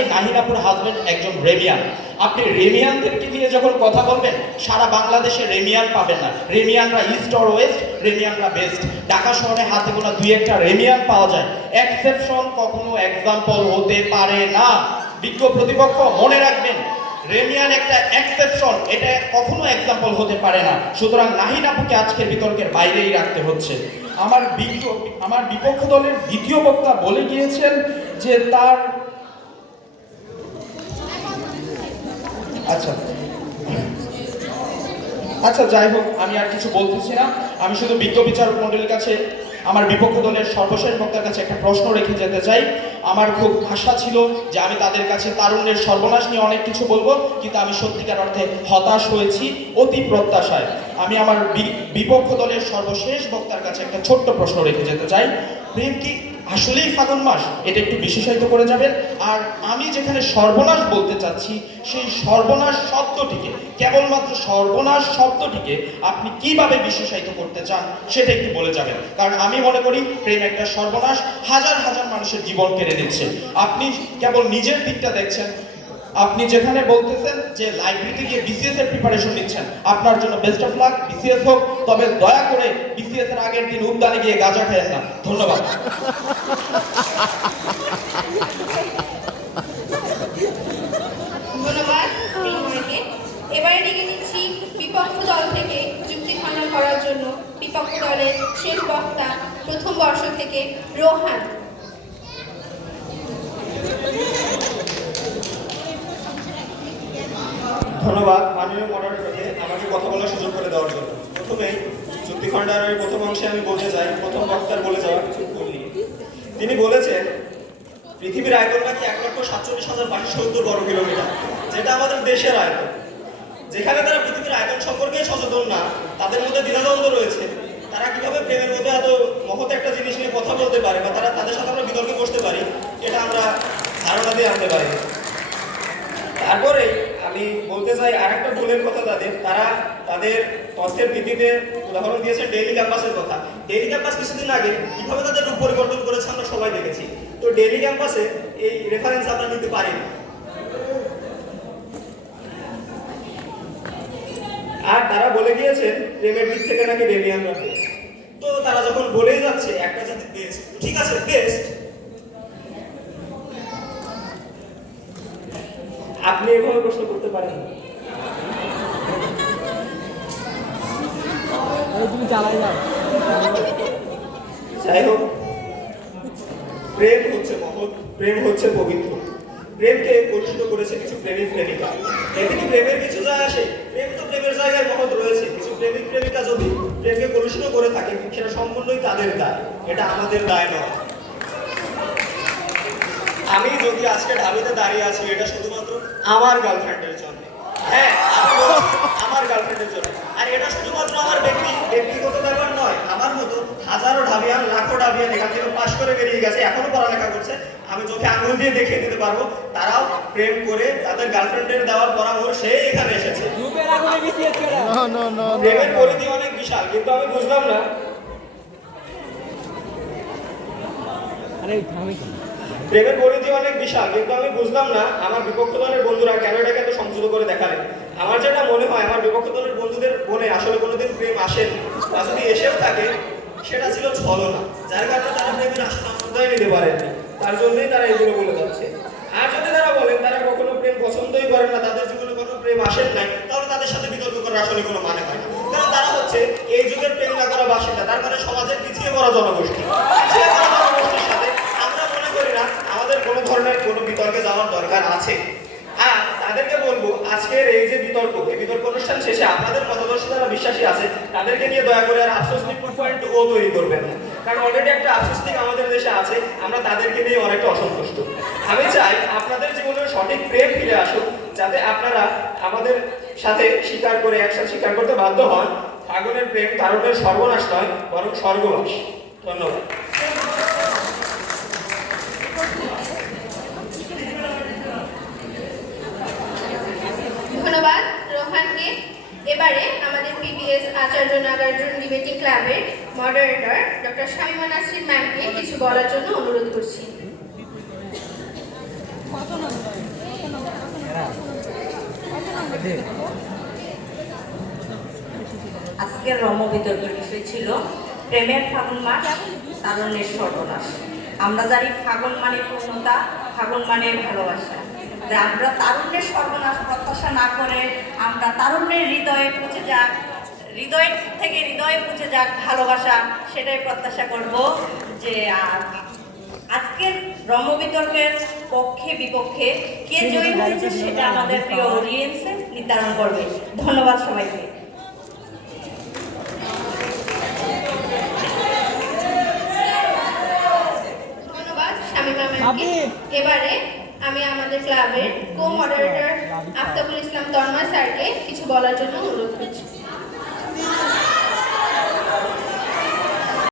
জানি নাহিনাপুর হাজবেন্ড একজন রেমিয়ান। আপনি রেমিয়ানদেরকে নিয়ে যখন কথা বলবেন, সারা বাংলাদেশে রেমিয়ান পাবেন না। রেমিয়ানরা ইস্ট অর ওয়েস্ট, রেমিয়ানরা বেস্ট। ঢাকা শহরে হাতে গোনা দুই একটা রেমিয়ান পাওয়া যায়। এক্সেপশন কখনো এক্সাম্পল হতে পারে না। বিজ্ঞ প্রতিপক্ষ মনে রাখবেন, রেমিয়ান একটা এক্সেপশন, এটা কখনো এক্সাম্পল হতে পারে না। সুতরাং নাহিন আপুকে আজকের বিতর্কের বাইরেই রাখতে হচ্ছে। আমার বিপক্ষ দলের দ্বিতীয় বক্তা বলে গিয়েছেন যে তার আচ্ছা যাই হোক, আমি আর কিছু বলতেছি না। আমি শুধু বিজ্ঞ বিচারক মণ্ডলীর কাছে, আমার বিপক্ষ দলের সর্বশেষ বক্তার কাছে একটা প্রশ্ন রেখে যেতে চাই। আমার খুব আশা ছিল যে আমি তাদের কাছে তারুণ্যের সর্বনাশ নিয়ে অনেক কিছু বলবো, কিন্তু আমি সত্যিকার অর্থে হতাশ হয়েছি অতি প্রত্যাশায়। আমি আমার বিপক্ষ দলের সর্বশেষ বক্তার কাছে একটা ছোট্ট প্রশ্ন রেখে যেতে চাই। প্রেম কি আসলেই ফাগুন মাস? এটা একটু বিশেষায়িত করে যাবেন। আর আমি যেখানে সর্বনাশ বলতে চাচ্ছি, সেই সর্বনাশ শব্দটিকে, কেবলমাত্র সর্বনাশ শব্দটিকে আপনি কিভাবে বিশেষায়িত করতে চান সেটা একটু বলে যাবেন। কারণ আমি মনে করি প্রেম একটা সর্বনাশ, হাজার হাজার মানুষের জীবন কেড়ে নিচ্ছে। আপনি কেবল নিজের দিকটা দেখছেন। আপনি যেখানে বলতেছেন যে লাইব্রেরিতে গিয়ে বিসিএস এর প্রিপারেশন নিচ্ছেন, আপনার জন্য বেস্ট অফ লাক, বিসিএস হোক। তবে দয়া করে বিসিএস এর আগের দিন উদ্যানে গিয়ে গাঁজা খেয়েন না। ধন্যবাদ। ধন্যবাদ। এবারে ডেকে নিচ্ছি বিপক্ষ দল থেকে যুক্তি খণ্ডন করার জন্য বিপক্ষ দলের শেষ বক্তা, প্রথম বর্ষ থেকে রোহান। ধন্যবাদ মাননীয় মডারেটরকে আমাকে কথা বলার সুযোগ করে দেওয়ার জন্য। প্রথমেই যুক্তি খণ্ডনের প্রথম অংশে আমি বলতে চাই প্রথম বক্তার বলে যাওয়া কিছু ভুল নিয়ে। তিনি বলেছেন পৃথিবীর আয়তন নাকি 1,47,570 বর্গ কিলোমিটার, যেটা আমাদের দেশের আয়তন। যেখানে তারা পৃথিবীর আয়তন সম্পর্কে সচেতন না, তাদের মধ্যে দ্বিধাদ্বন্দ্ব রয়েছে, তারা কিভাবে প্রেমের মধ্যে এত মহৎ একটা জিনিস নিয়ে কথা বলতে পারে বা তাদের সাথে আমরা বিতর্কে বসতে পারি, এটা আমরা ধারণা দিয়ে আনতে পারি। তারপরে আমি বলতে চাই আরেকটা ভুলের কথা তাদের তথ্যের ভিত্তিতে উদাহরণ দিয়েছে ডেইলি ক্যাম্পাসের কথা। ডেইলি ক্যাম্পাস কিছুদিন আগে কিভাবে তাদের রূপ পরিবর্তন করেছে আমরা সবাই দেখেছি। তো ডেইলি ক্যাম্পাসে এই রেফারেন্স আমরা নিতে পারি না। আর তারা বলে গিয়েছেন প্রেমের দিক থেকে নাকি রেমিয়ানরা বেস্ট। তো তারা যখন বলেই যাচ্ছে একটা জাতি বেস্ট, ঠিক আছে বেস্ট, আপনি এভাবে প্রশ্ন করতে পারেন না। যাই হোক, প্রেম হচ্ছে মহৎ, প্রেম হচ্ছে পবিত্র। প্রেমকে কলুষিত করেছে কিছু প্রেমিক প্রেমিকা। এতে কি প্রেমের কিছু যায় আসে? প্রেম তো প্রেমের জায়গায় মহৎ রয়েছে। কিছু প্রেমিক প্রেমিকা যদি প্রেমকে কলুষিত করে থাকে, সেটা সম্পূর্ণই তাদের দায়, এটা আমাদের দায় নয়। আমি যদি আজকে ঢাবিতে দাঁড়িয়ে আছি, এটা শুধুমাত্র আমার গার্লফ্রেন্ডের জন্য। হ্যাঁ, আমি বলছি আমার গার্লফ্রেন্ডের জন্য। আর এটা শুধুমাত্র আমার ব্যক্তিগত ব্যাপার নয়। আমার মতো হাজারো ঢাবিয়ান, লাখো ঢাবিয়ান এখান থেকে পাশ করে বেরিয়ে গেছে, এখনো পড়ালেখা করছে। আমি চোখে আঙুল দিয়ে দেখিয়ে দিতে পারবো, তারাও প্রেম করে তাদের গার্লফ্রেন্ডের দেওয়ার পরামর্শে এখানে এসেছে। প্রেমের পরিধি অনেক বিশাল, কিন্তু আমি বুঝলাম না প্রেমের পরিধি অনেক বিশাল, কিন্তু আমি বুঝলাম না আমার বিপক্ষ দলের বন্ধুরা কেন এটাকে এত সংযত করে দেখালেন। আমার যেটা মনে হয়, আমার বিপক্ষ দলের বন্ধুদের মনে আসলে কোনোদিন প্রেম আসেনি, তা যদি এসেও থাকে সেটা ছিল ছলনা, যার কারণে তারা প্রেমের আশা নিতে পারেননি। তার জন্যই তারা এগুলো বলে যাচ্ছে। আর যদি তারা বলেন তারা কখনো প্রেম পছন্দই করেন না, তাদের জীবনে কোনো প্রেম আসেন নাই, তাহলে তাদের সাথে বিতর্ক করার আসলে কোনো মানে হয় না। কারণ তারা হচ্ছে এই যুগের প্রেম না করা বাসিন্দা, তার মানে সমাজের পিছিয়ে পড়া জনগোষ্ঠী। পিছিয়ে পড়া জনগোষ্ঠীর সাথে আমরা মনে করি না আমাদের কোনো ধরনের কোনো বিতর্কে যাওয়ার দরকার আছে। আর তাদেরকে বলবো, আজকের এই যে বিতর্ক, এই বিতর্ক অনুষ্ঠান শেষে আপনাদের মতাদর্শে যারা বিশ্বাসী আছে তাদেরকে নিয়ে দয়া করে আর আফসোস লীগ 2.0 তৈরি করবেন না। কারণ অলরেডি একটা আফসোস লীগ আমাদের দেশে আছে, আমরা তাদেরকে নিয়ে অনেকটা অসন্তুষ্ট। আমি চাই আপনাদের জীবনের সঠিক প্রেম ফিরে আসুক, যাতে আপনারা আমাদের সাথে স্বীকার করে একসাথে স্বীকার করতে বাধ্য হন ফাগুনের প্রেম তারুণ্যের সর্বনাশ নয়, বরং স্বর্গবাস। ধন্যবাদ। ধন্যবাদ রোহানকে। এবারে আমাদের পিবিএস আচার্য নাগার্জুন ডিবেটিং ক্লাবের মডারেটর ডক্টর শামিমা নাসরিন ম্যামকে কিছু বলার জন্য অনুরোধ করছি। আজকের রম্য বিতর্কের বিষয় ছিল প্রেমের ফাগুন মাস, তারুণ্যের সর্বনাশ। আমরা জানি ফাগুন মানে পূর্ণতা, ফাগুন মানে ভালোবাসা। যে আমরা তারুণ্যের সর্বনাশ প্রত্যাশা না করে আমরা তারুণ্যের হৃদয়ে পৌঁছে যাক, হৃদয় থেকে হৃদয়ে পৌঁছে যাক ভালোবাসা, সেটাই প্রত্যাশা করব। যে আজকের রম্য বিতর্কের পক্ষে বিপক্ষে কে জয়ী হয়েছে সেটা আমাদের প্রিয় অডিয়েন্সে নির্ধারণ করবে। ধন্যবাদ সবাইকে। ধন্যবাদ শামীমা ম্যামকে। এবারে আমি আমাদের ক্লাবের কো মডারেটর আফতাবুল ইসলাম তন্ময় স্যারকে কিছু বলার জন্য অনুরোধ করছি।